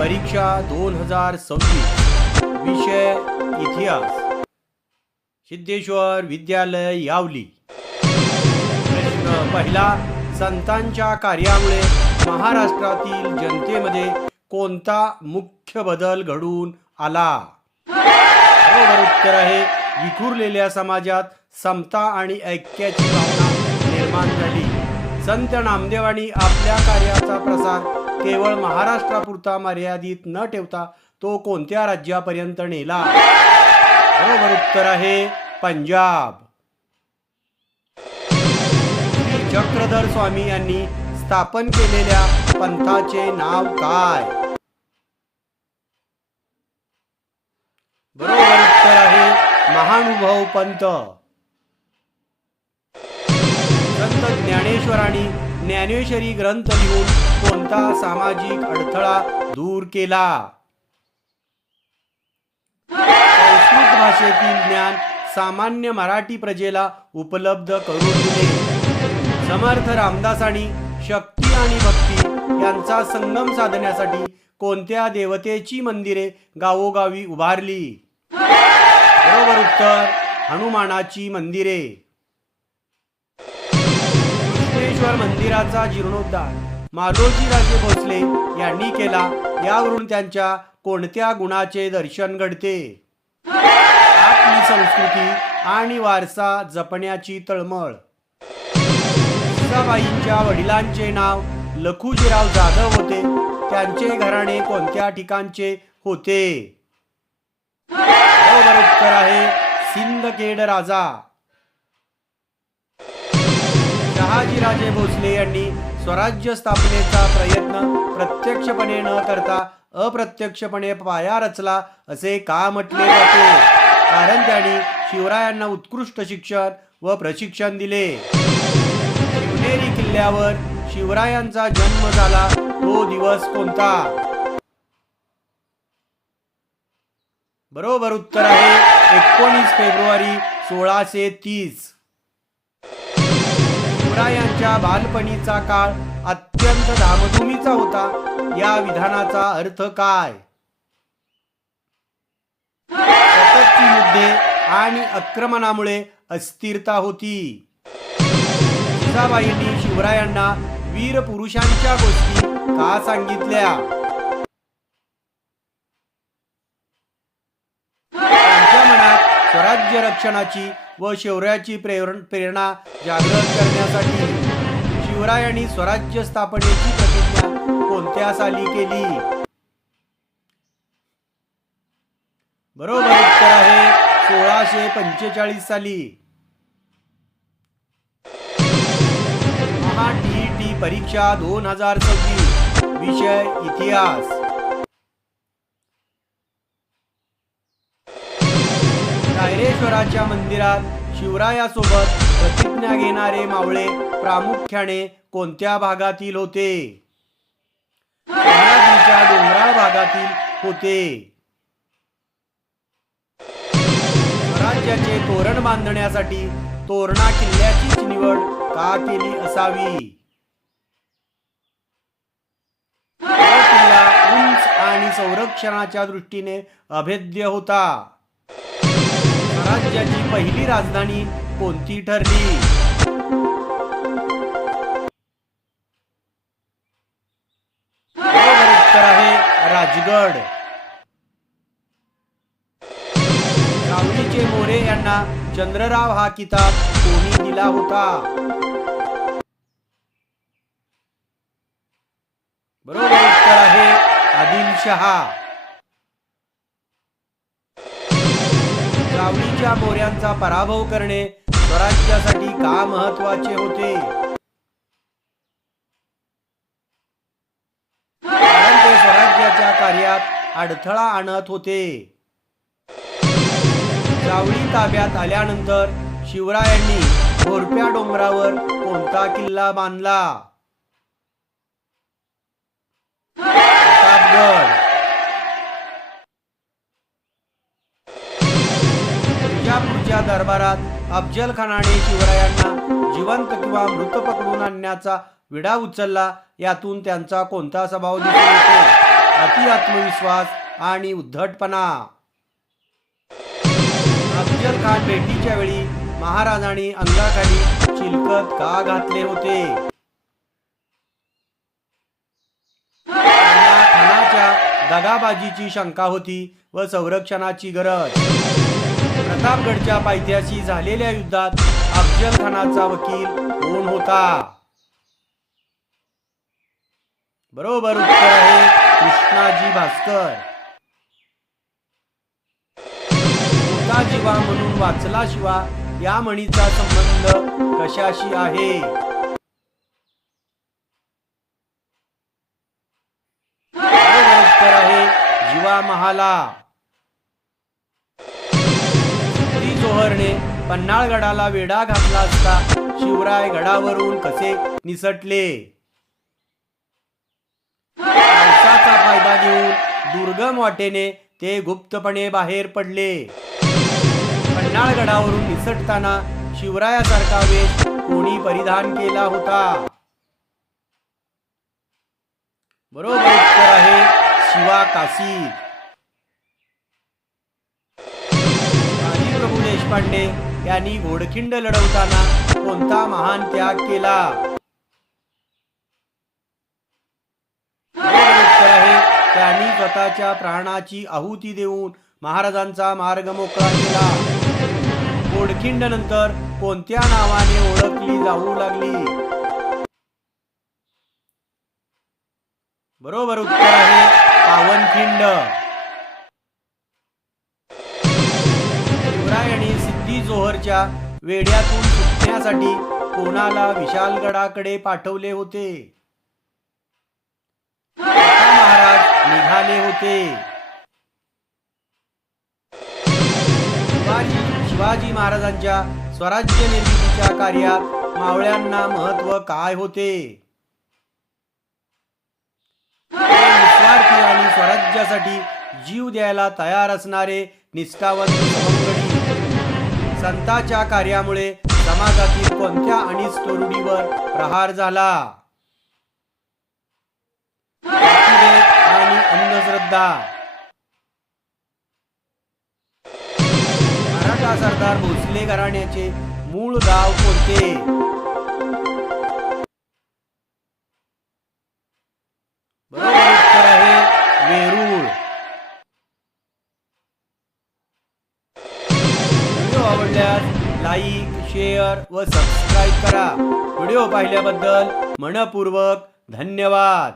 परीक्षा 2026 विषय इतिहास सिद्धेश्वर विद्यालय यावली। प्रश्न पहिला, संतांच्या कार्यामुळे महाराष्ट्रातील जनतेमध्ये कोणता मुख्य बदल घडून आला? बरोबर उत्तर आहे, विखुरलेल्या समाजात समता आणि ऐक्याची भावना निर्माण झाली। संत नामदेवांनी आपल्या कार्याचा प्रसार केवळ महाराष्ट्रापुरता मर्यादित न ठेवता तो कोणत्या राज्यापर्यंत नेला? बरोबर उत्तर आहे, पंजाब। श्री चक्रधर स्वामी यांनी स्थापन केलेल्या पंथाचे नाव काय? बरोबर उत्तर आहे, महानुभव पंथ। संत ज्ञानेश्वरांनी ज्ञानेश्वरी ग्रंथ लिहून कोणता सामाजिक अडथळा दूर केला? संस्कृत भाषेतील ज्ञान सामान्य मराठी प्रजेला उपलब्ध करून दिले। समर्थ रामदासांनी शक्ती आणि भक्ती यांचा संगम साधण्यासाठी कोणत्या देवतेची मंदिरे गावोगावी उभारली? बरोबर उत्तर, हनुमानाची मंदिरे। कृष्णेश्वर मंदिराचा जीर्णोद्धार मालोजी राजे भोसले यांनी केला, यावरून त्यांच्या कोणत्या गुणाचे दर्शन घडते? आपली संस्कृती आणि वारसा जपण्याची तळमळ। जिजाबाईंच्या वडिलांचे नाव लखुजीराव जाधव होते, त्यांचे घराणे कोणत्या ठिकाणचे होते? बरोबर उत्तर आहे, सिंदखेड राजा। शहाजीराजे भोसले यांनी स्वराज्य स्थापनेचा प्रयत्न प्रत्यक्षपणे न करता अप्रत्यक्षपणे पाया रचला असे का म्हटले जाते? कारण त्यांनी शिवरायांना उत्कृष्ट शिक्षण व प्रशिक्षण दिले। शिवनेरी किल्ल्यावर शिवरायांचा जन्म झाला तो दिवस कोणता? बरोबर उत्तर आहे, 19 फेब्रुवारी 1630। शिवरायांच्या बालपणीचा काळ अत्यंत धामधुमीचा होता, या विधानाचा अर्थ काय? सततची युद्धे आणि आक्रमणामुळे अस्थिरता होती। जिजाबाईंनी शिवरायांना वीर पुरुषांच्या गोष्टी का सांगितल्या? त्यांच्या मनात स्वराज्य रक्षणाची व शौर्याची प्रेरणा जागृत करण्यासाठी। शिवरायांनी स्वराज्य स्थापनेची प्रतिज्ञा कोणत्या साली केली? बरोबर उत्तर आहे, 1645 साली। टीईटी परीक्षा 2026 विषय इतिहास। रायरेश्वराच्या मंदिरात शिवरायासोबत प्रतिज्ञा घेणारे मावळे प्रामुख्याने कोणत्या भागातील होते? सह्याद्रीच्या डोंगराळ भागातील होते। स्वराज्याचे तोरण बांधण्यासाठी तोरणा किल्ल्याचीच निवड का केली असावी? तो किल्ला उंच आणि संरक्षणाच्या दृष्टीने अभेद्य होता। स्वराज्याची पहिली राजधानी कोणती ठरली? बरोबर उत्तर आहे, राजगड। सावलीचे मोरे यांना चंद्रराव हा किताब कोणी दिला होता? बरोबर उत्तर आहे, आदिलशहा। सावलीच्या मोऱ्यांचा पराभव करणे स्वराज्यासाठी का महत्वाचे होते? कारण ते स्वराज्याच्या कार्यात अडथळा आणत होते। सावली ताब्यात आल्यानंतर शिवरायांनी घोरप्या डोंगरावर कोणता किल्ला बांधला? प्रतापगड। विजापूरच्या दरबारात अफजल खानाने शिवरायांना जिवंत किंवा मृत पकडून आणण्याचा विडा उचलला, यातून त्यांचा कोणता स्वभाव दिसून येतो? अति आत्मविश्वास आणि उद्धटपणा. अफजल खान भेटीच्या वेळी महाराजांनी अंगाखाली चिलखत का घातले होते? त्यांना खानाच्या दगाबाजीची शंका होती व संरक्षणाची गरज. प्रतापगडच्या पायथ्याशी झालेल्या युद्धात अफजल खानाचा वकील कोण होता? बरोबर उत्तर आहे कृष्णाजी भास्कर. होता जीवा म्हणून वाचला शिवा या म्हणीचा संबंध कशाशी आहे? बरोबर उत्तर आहे जीवा महाला. सिद्धी जोहरने पन्हाळगडाला वेढा घातला असता शिवराय गडावरून कसे निसटले? पावसाचा फायदा घेऊन दुर्गम वाटेने ते गुप्तपणे बाहेर पडले. पन्हाळगडावरून निसटताना शिवरायासारखा वेश कोणी परिधान केला होता? बरोबर उत्तर आहे शिवा काशी. बाजीप्रभू देशपांडे यांनी घोडखिंड लढवताना कोणता महान त्याग केला? बरोबर उत्तर आहे त्यांनी स्वतःच्या प्राणाची आहुती देऊन महाराजांचा मार्ग मोकळा केला. घोडखिंड नंतर कोणत्या नावाने ओळखली जाऊ लागली? बरोबर उत्तर आहे पावनखिंड. शिवरायांनी सिद्धी जोहरच्या वेढ्यातून सुटण्यासाठी कोणाला विशालगडाकडे पाठवले होते? महाराज निघाले होते. शिवाजी महाराजांच्या स्वराज्य निर्मितीच्या कार्यात मावळ्यांना महत्व काय होते? निस्वार्थी आणि स्वराज्यासाठी जीव द्यायला तयार असणारे निष्ठावंत सवंगडी. संतांच्या कार्यामुळे समाजातील कोणत्या अनिष्ट रूढीवर प्रहार झाला? आणि अंधश्रद्धा. मराठा सरदार भोसले घराण्याचे मूळ गाव कोणते? बरोबर उत्तर आहे वेरूळ. व्हिडिओ आवडल्यास लाईक, शेअर व सबस्क्राईब करा. व्हिडिओ पाहिल्याबद्दल मनपूर्वक धन्यवाद.